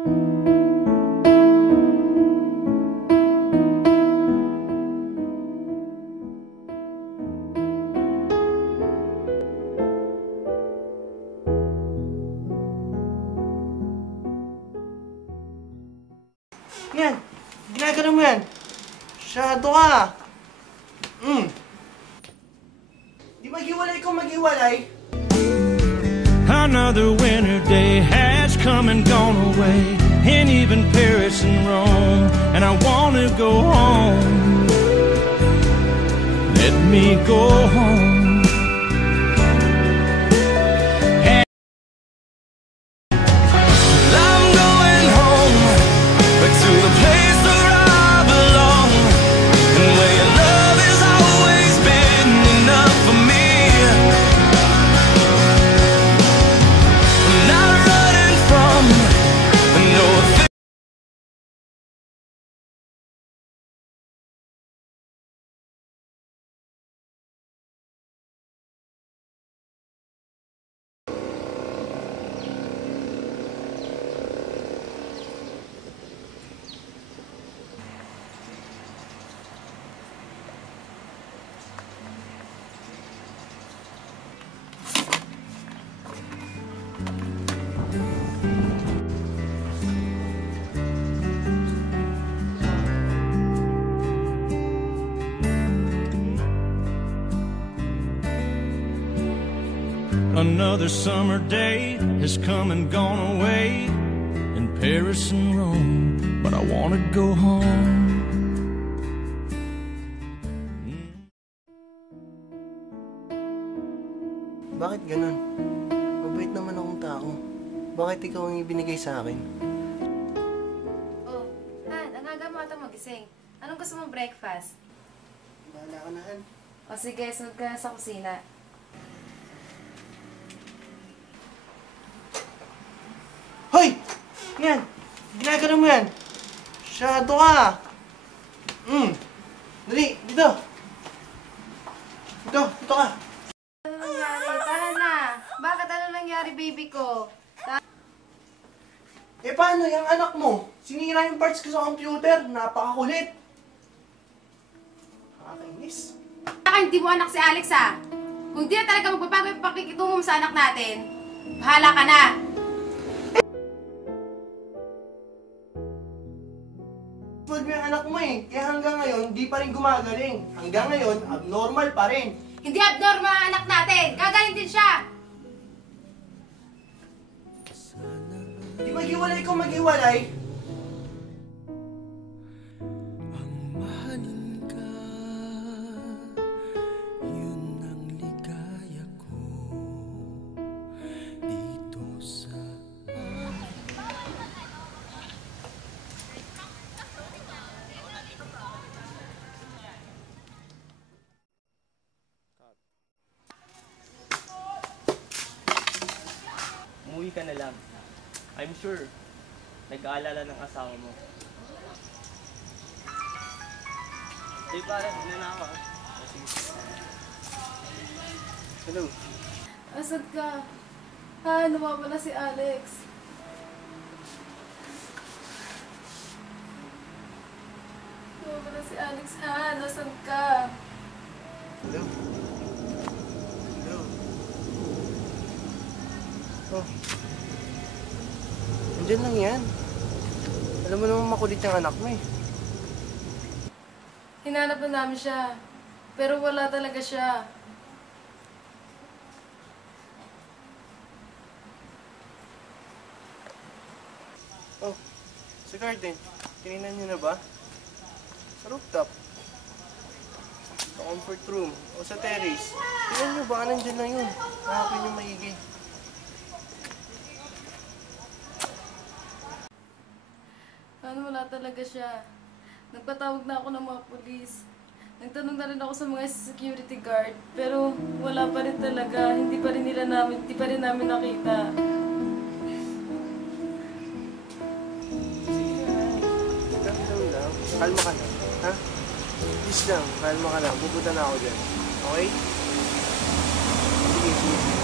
Yan! Ginagano mo yan! Masyado ka! Di maghiwalay kung maghiwalay? Another winter day has come and gone away, and even Paris and Rome, and I wanna go home. Let me go home. Another summer day has come and gone away in Paris and Rome, but I wanna go home. Bakit ganun? Mabait naman akong tao. Bakit ikaw ang ibinigay sa akin? Oh, Han, ang aga mo ata magising. Anong gusto mong breakfast? Bahala ka na, Han. O sige, sunod ka na sa kusina. Hoy! Yan! Ginagano mo yan! Masyado ka! Dali! Dito! Dito ka! Ano nangyari? Tara na! Bakit ano nangyari, baby ko? Eh paano yung anak mo? Sinira yung parts ko sa computer. Napakakulit! Nakakainis. Baka hindi mo anak si Alex, ha? Kung di na talaga magbabago yung pakikitungo mo sa anak natin, bahala ka na! Food mo yung anak mo eh. Kaya hanggang ngayon, di pa rin gumagaling. Hanggang ngayon, abnormal pa rin. Hindi abnormal ang anak natin! Gagaling din siya! Di maghiwalay kung maghiwalay? Ang mahalin ka, yun ang ligaya ko dito sa Umuwi ka na lang. I'm sure, nag-aalala ng asawa mo. Hey pare, hindi na ako. Hello? Asad ka? Ha, nawawala si Alex. Nawawala si Alex, ha? Nasaan ka? Hello? Hello? Oh. Nandiyan lang yan. Alam mo naman makulit yung anak mo eh. Hinanap na namin siya. Pero wala talaga siya. Oh, sa garden. Tinignan niyo na ba? Sa rooftop. Sa comfort room. O sa terrace. Tingnan niyo baka nandiyan lang yun. Nakapin yung maigi. Ano, wala talaga siya. Nagpatawag na ako ng mga pulis. Nagtanong na rin ako sa mga security guard. Pero wala pa rin talaga. Hindi pa rin namin nakita. Lang. Kalma ka lang. Ha? Please lang. Kalma ka lang. Pupunta na ako dyan. Okay? Sige, sige, sige.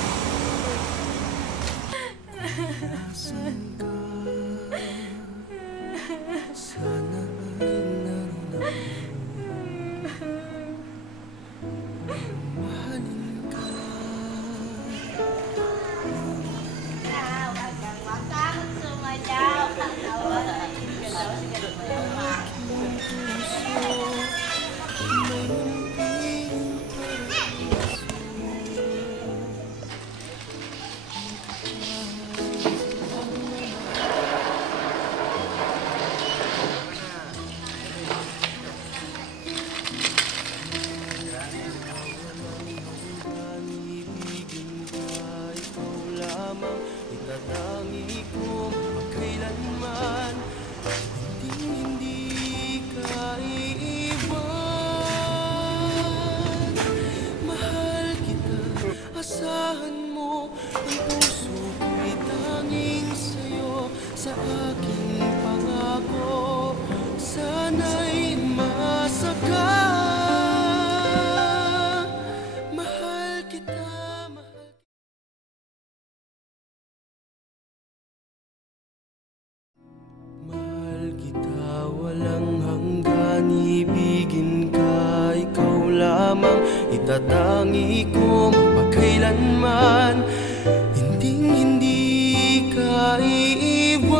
magpakailanman. Hindi ka iiwan. Mahal kita, asahan mo. Ang puso ko'y tanging sa'yo. Sa aking pangako, sana'y masaka. Mahal kita, mahal. Mahal kita, walang hanggan. Ibigin ka, ikaw lamang. Itatangi ko magpakailanman. Hindi ka iiwan.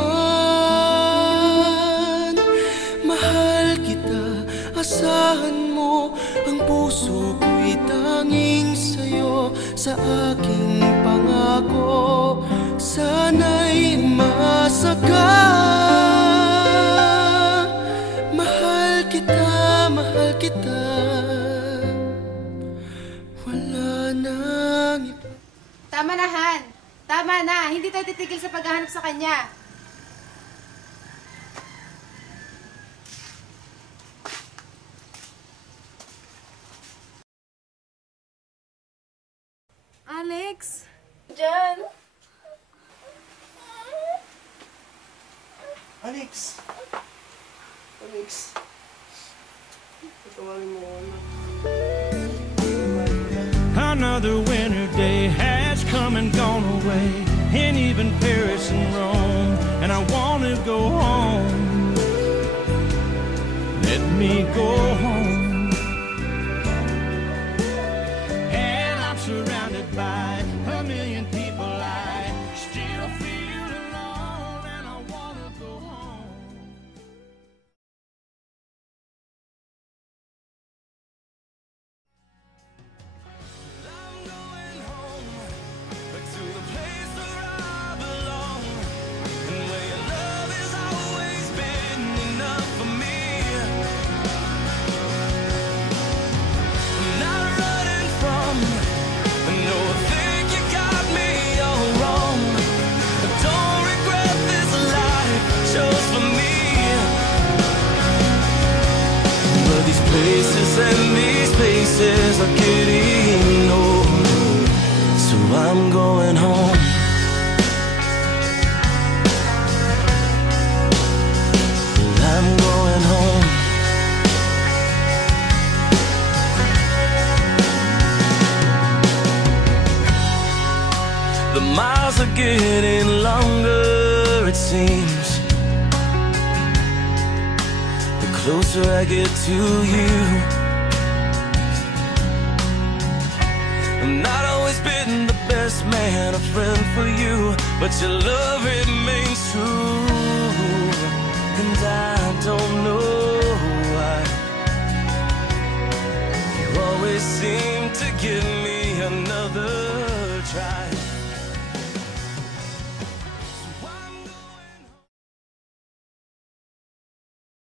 Mahal kita, asahan mo. Ang puso ko'y tanging sa'yo. Sa aking pangako, sana'y masaka. Mahal kita, mahal kita. Wala nang iba. Tama na, Han. Tama na. Hindi tayo titigil sa paghahanap sa kanya. Alex! Diyan! Alex! Alex! Patawarin mo ako. Another winter day has come and gone away, and even Paris and Rome, and I want to go home. Let me go home. And I'm surrounded by a million people. I still feel alone, and I want to go home. I'm going home to the place where I belong, and where your love has always been enough for me. I'm not running from, no, I think you got me all wrong. I don't regret this life I chose for me. But these places and these places are getting old, so I'm going home. I'm going home. The miles are getting longer, it seems. The closer I get to you. I've not always been the best man, a friend for you, but your love remains true. And I don't know why you always seem to give me another try.